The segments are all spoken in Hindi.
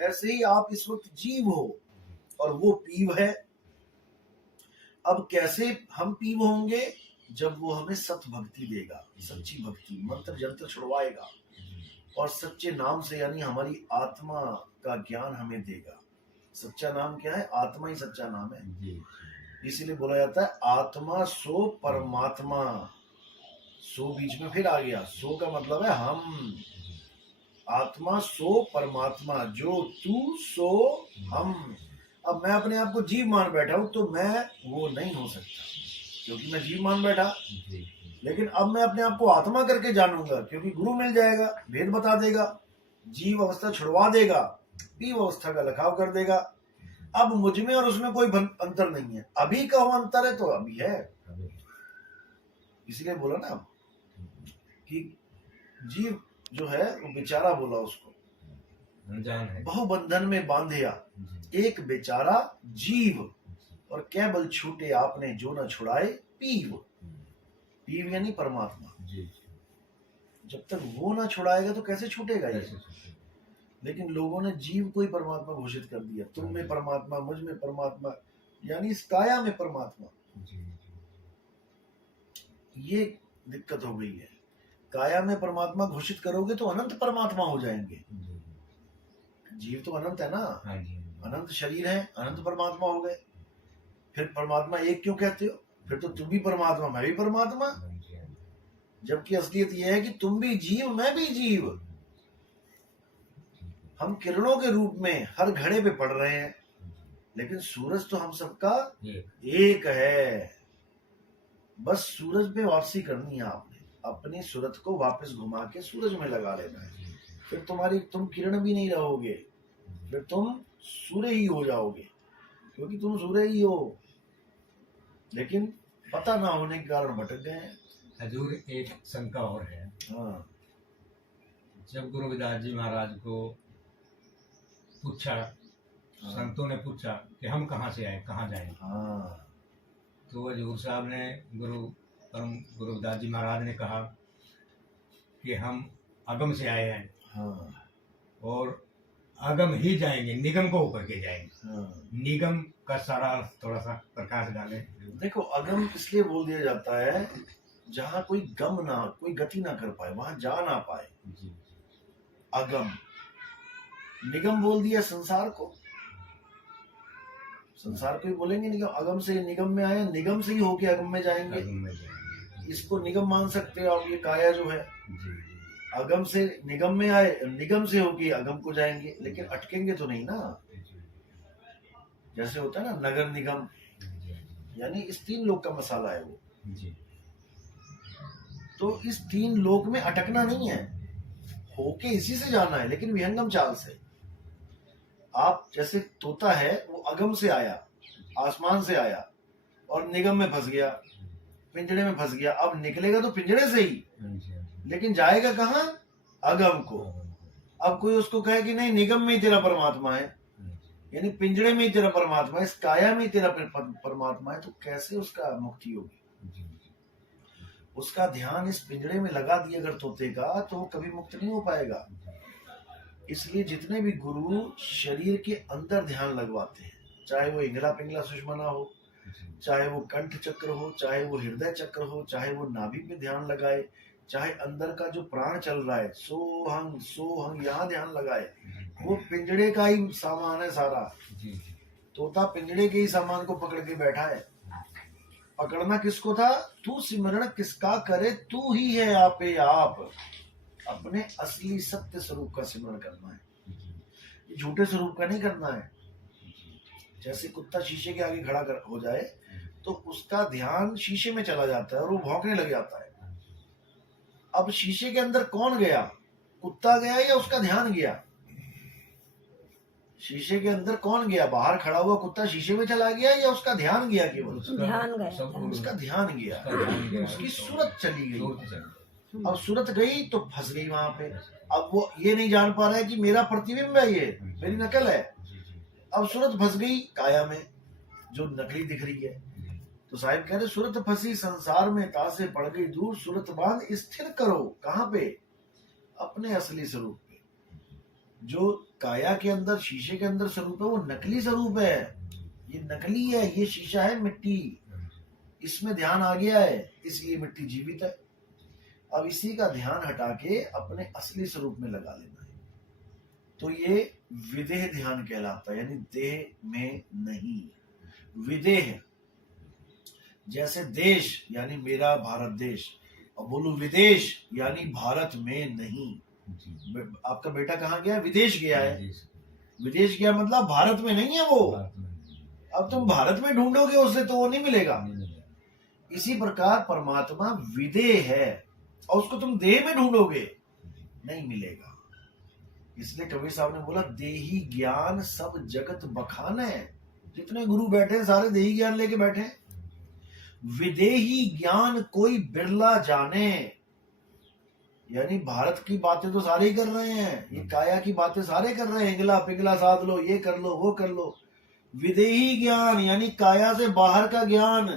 ऐसे ही आप इस वक्त जीव हो और वो पीव है। अब कैसे हम पीव होंगे? जब वो हमें सत भक्ति देगा, सच्ची भक्ति, मंत्र जंत्र छुड़वाएगा और सच्चे नाम से यानी हमारी आत्मा का ज्ञान हमें देगा। सच्चा नाम क्या है? आत्मा ही सच्चा नाम है। इसीलिए बोला जाता है आत्मा सो परमात्मा। सो बीच में फिर आ गया, सो का मतलब है हम। आत्मा सो परमात्मा, जो तू सो हम। अब मैं अपने आप को जीव मान बैठा हूं तो मैं वो नहीं हो सकता क्योंकि मैं जीव मान बैठा। लेकिन अब मैं अपने आप को आत्मा करके जानूंगा क्योंकि गुरु मिल जाएगा, भेद बता देगा, जीव अवस्था छुड़वा देगा, पीव अवस्था का लखाव कर देगा। अब मुझ में और उसमें कोई अंतर नहीं है। अभी का वो अंतर है तो अभी है। इसलिए बोला ना कि जीव जो है वो बेचारा, बोला उसको अनजान है, बहुबंधन में बांधिया एक बेचारा जीव, और क्या बल छूटे आपने जो न छुड़ाए पीव। पीव यानी परमात्मा। जब तक वो ना छुड़ाएगा तो कैसे छूटेगा ये? लेकिन लोगों ने जीव को ही परमात्मा घोषित कर दिया। तुम में परमात्मा, मुझ में परमात्मा, यानी इस काया में परमात्मा। ये दिक्कत हो गई है। काया में परमात्मा घोषित करोगे तो अनंत परमात्मा हो जाएंगे। जीव तो अनंत है ना, अनंत शरीर है, अनंत परमात्मा हो गए। फिर परमात्मा एक क्यों कहते हो? फिर तो तुम भी परमात्मा, मैं भी परमात्मा। जबकि असलियत यह है कि तुम भी जीव, मैं भी जीव। हम किरणों के रूप में हर घड़े पे पड़ रहे हैं, लेकिन सूरज तो हम सबका एक है। बस सूरज पे वापसी करनी है आपने, अपनी सूरत को वापस घुमा के सूरज में लगा लेना है। फिर तुम किरण भी नहीं रहोगे, फिर तुम सूर्य ही हो जाओगे, क्योंकि तुम सूर्य ही हो। लेकिन पता ना होने के कारण भटक गए हैं। हजूर, एक शंका और है। हाँ। जब गुरु रविदास जी महाराज को पूछा, संतों ने पूछा कि हम कहाँ से आए, कहाँ जाएं, तो हजूर साहब ने, गुरु रविदास जी महाराज ने कहा कि हम अगम से आए हैं और अगम ही जाएंगे, निगम को होकर के जाएंगे। निगम का सारा थोड़ा सा प्रकाश डाले। देखो, अगम इसलिए बोल दिया जाता है जहाँ कोई गम ना, कोई गति ना कर पाए, वहां जा ना पाए, अगम। निगम बोल दिया संसार को, संसार को ही बोलेंगे निगम। अगम से निगम में आए, निगम से ही होके अगम में जाएंगे। इसको निगम मान सकते हो आप। ये काया जो है, अगम से निगम में आए, निगम से होके अगम को जाएंगे, लेकिन अटकेंगे तो नहीं ना। जैसे होता है ना नगर निगम, यानी इस तीन लोक का मसाला है वो। तो इस तीन लोक में अटकना नहीं है, होके इसी से जाना है, लेकिन विहंगम चाल से। आप जैसे तोता है, वो अगम से आया, आसमान से आया और निगम में फंस गया, पिंजड़े में फंस गया। अब निकलेगा तो पिंजड़े से ही, लेकिन जाएगा कहाँ? अगम को। अब कोई उसको कहे कि नहीं, निगम में ही तेरा परमात्मा है, यानी पिंजड़े में ही तेरा परमात्मा है, इस काया में ही तेरा परमात्मा है, तो कैसे उसका मुक्ति होगी? उसका ध्यान इस पिंजड़े में लगा दिया अगर तोते का, तो वो कभी मुक्त नहीं हो पाएगा। इसलिए जितने भी गुरु शरीर के अंदर ध्यान लगवाते हैं, चाहे वो इंगला पिंगला सुषमना हो, चाहे वो कंठ चक्र हो, चाहे वो हृदय चक्र हो, चाहे वो नाभि पे ध्यान लगाए, चाहे अंदर का जो प्राण चल रहा है, सोहंग यहाँ ध्यान लगाए, वो पिंजड़े का ही सामान है सारा। तोता पिंजड़े के ही सामान को पकड़ के बैठा है। पकड़ना किसको था? तू सिमरण किसका करे, तू ही है आपे आप। अपने असली सत्य स्वरूप का सिमरण करना है, झूठे स्वरूप का नहीं करना है। जैसे कुत्ता शीशे के आगे खड़ा हो जाए तो उसका ध्यान शीशे में चला जाता है और वो भौंकने लग जाता है। अब शीशे के अंदर कौन गया? कुत्ता गया या उसका ध्यान गया? शीशे के अंदर कौन गया? बाहर खड़ा हुआ कुत्ता शीशे में चला गया या उसका ध्यान गया? केवल उसका ध्यान गया, उसकी सूरत चली गई। अब सूरत गई तो फंस गई वहां पे। अब वो ये नहीं जान पा रहा है कि मेरा प्रतिबिंब है, ये मेरी नकल है। अब सूरत फंस गई काया में जो नकली दिख रही है। तो साहिब कह रहे, सूरत फंसी संसार में, तासे पड़ गई दूर, सूरत बांध स्थिर करो। कहाँ पे? अपने असली स्वरूप पे। जो काया के अंदर, शीशे के अंदर स्वरूप है वो नकली स्वरूप है, ये नकली है, ये शीशा है मिट्टी, इसमें ध्यान आ गया है इसलिए मिट्टी जीवित है। अब इसी का ध्यान हटा के अपने असली स्वरूप में लगा लेना है, तो ये विदेह ध्यान कहलाता है, यानी देह में नहीं, विदेह। जैसे देश यानी मेरा भारत देश, और बोलूं विदेश यानी भारत में नहीं। आपका बेटा कहाँ गया? विदेश गया है। विदेश गया मतलब भारत में नहीं है वो। अब तुम भारत में ढूंढोगे उसे तो वो नहीं मिलेगा। इसी प्रकार परमात्मा विदेह है और उसको तुम देह में ढूंढोगे नहीं मिलेगा। इसलिए कबीर साहब ने बोला देही ज्ञान सब जगत बखान है। जितने गुरु बैठे हैं सारे देही ज्ञान लेके बैठे हैं। विदेही ज्ञान कोई बिरला जाने, यानी भारत की बातें तो सारे ही कर रहे हैं, ये काया की बातें सारे कर रहे हैं, हिंगला पिघला साध लो, ये कर लो वो कर लो। विदेही ज्ञान यानी काया से बाहर का ज्ञान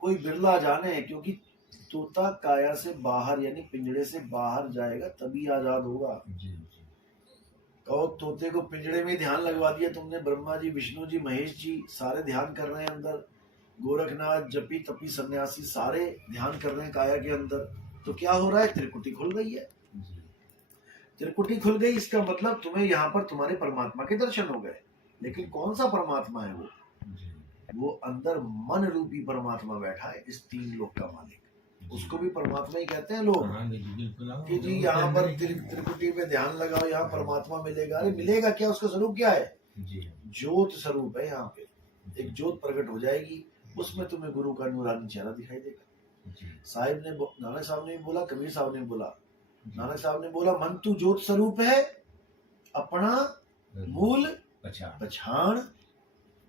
कोई बिरला जाने, क्योंकि तोता काया से बाहर यानी पिंजड़े से बाहर जाएगा तभी आजाद होगा। कहो तोते को पिंजड़े में ध्यान लगवा दिया तुमने, ब्रह्मा जी, विष्णु जी, महेश जी सारे ध्यान कर रहे हैं अंदर, गोरखनाथ, जपी तपी सन्यासी सारे ध्यान कर रहे हैं काया के अंदर, तो क्या हो रहा है? त्रिकुटी खुल गई है। त्रिकुटी खुल गई, इसका मतलब तुम्हें यहाँ पर तुम्हारे परमात्मा के दर्शन हो गए। लेकिन कौन सा परमात्मा है वो? वो अंदर मन रूपी परमात्मा बैठा है, इस तीन लोक का मालिक। उसको भी परमात्मा ही कहते हैं लोग कि जी यहाँ पर त्रिकुटी में ध्यान लगाओ, यहाँ परमात्मा मिलेगा। अरे मिलेगा क्या? उसका स्वरूप क्या है? ज्योत स्वरूप है। यहाँ पे एक ज्योत प्रकट हो जाएगी, उसमें तुम्हें गुरु का नूरानी चेहरा दिखाई देगा। साहिब ने, नानक साहब ने बोला, कबीर साहब ने बोला, नानक साहब ने बोला मन तू ज्योत स्वरूप है, अपना मूल पछाण।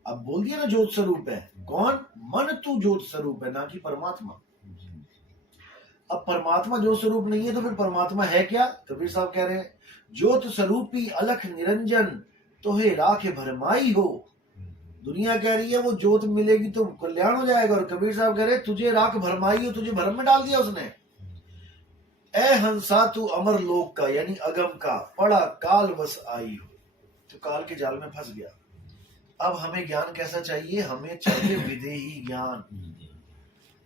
अब बोल दिया ना ज्योत स्वरूप है। कौन? मन तू ज्योत स्वरूप है, ना कि परमात्मा। अब परमात्मा ज्योत स्वरूप नहीं है तो फिर परमात्मा है क्या? कबीर साहब कह रहे हैं ज्योत स्वरूपी अलख निरंजन तो हे राखे भरमाई हो। दुनिया कह रही है वो ज्योत मिलेगी तो कल्याण हो जाएगा, और कबीर साहब कह रहे तुझे राख भरमाई हो, तुझे भरम में डाल दिया उसने। ए हंसा तू अमर लोक का यानी अगम का, पड़ा काल बस आई हो, तो काल के जाल में फंस गया। अब हमें ज्ञान कैसा चाहिए? हमें चाहिए विदेही ज्ञान।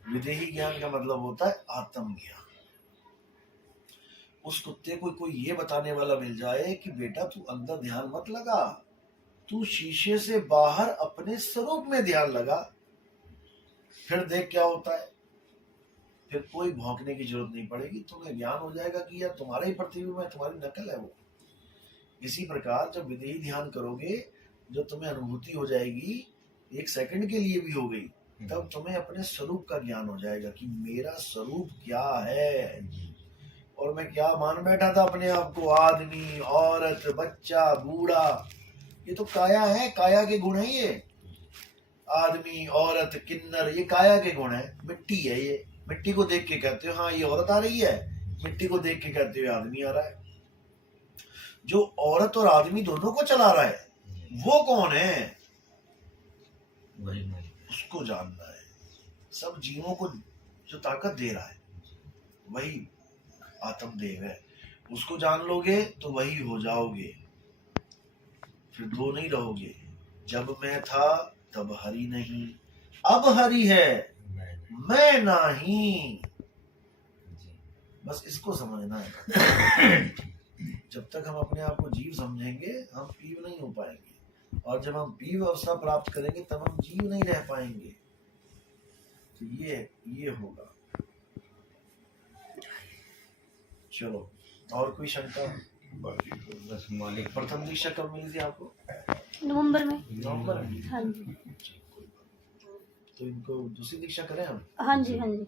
विदेही ज्ञान का मतलब होता है आत्म ज्ञान। उस कुत्ते को कोई ये बताने वाला मिल जाए कि बेटा तू अंदर ध्यान मत लगा, तू शीशे से बाहर अपने स्वरूप में ध्यान लगा, फिर देख क्या होता है। फिर कोई भौंकने की जरूरत नहीं पड़ेगी, तुम्हें ज्ञान हो जाएगा कि यार तुम्हारा ही प्रतिबिंब है, तुम्हारी नकल है वो। इसी प्रकार जब विदेही ध्यान करोगे, जो तुम्हें अनुभूति हो जाएगी, एक सेकंड के लिए भी हो गई, तब तुम्हें अपने स्वरूप का ज्ञान हो जाएगा कि मेरा स्वरूप क्या है। और मैं क्या मान बैठा था अपने आप को, आदमी, औरत, बच्चा, बूढ़ा, ये तो काया है, काया के गुण है। ये आदमी, औरत, किन्नर, ये काया के गुण है। मिट्टी है ये, मिट्टी को देख के कहते हो हाँ ये औरत आ रही है, मिट्टी को देख के कहते हो आदमी आ रहा है। जो औरत और आदमी दोनों को चला रहा है वो कौन है? उसको जानना है। सब जीवों को जो ताकत दे रहा है वही आत्मदेव है। उसको जान लोगे तो वही हो जाओगे, फिर दो नहीं रहोगे। जब मैं था तब हरि नहीं, अब हरि है मैं नहीं। बस इसको समझना है। जब तक हम अपने आप को जीव समझेंगे हम पीव नहीं हो पाएंगे, और जब हम पीव अवस्था प्राप्त करेंगे तब हम जीव नहीं रह पाएंगे। तो ये होगा। चलो, और कोई शंका? बस मालिक। प्रथम दीक्षा कब मिली थी आपको? नवंबर में। नवंबर में? हाँ जी। तो इनको दूसरी दीक्षा करें हम? हाँ जी हाँ जी।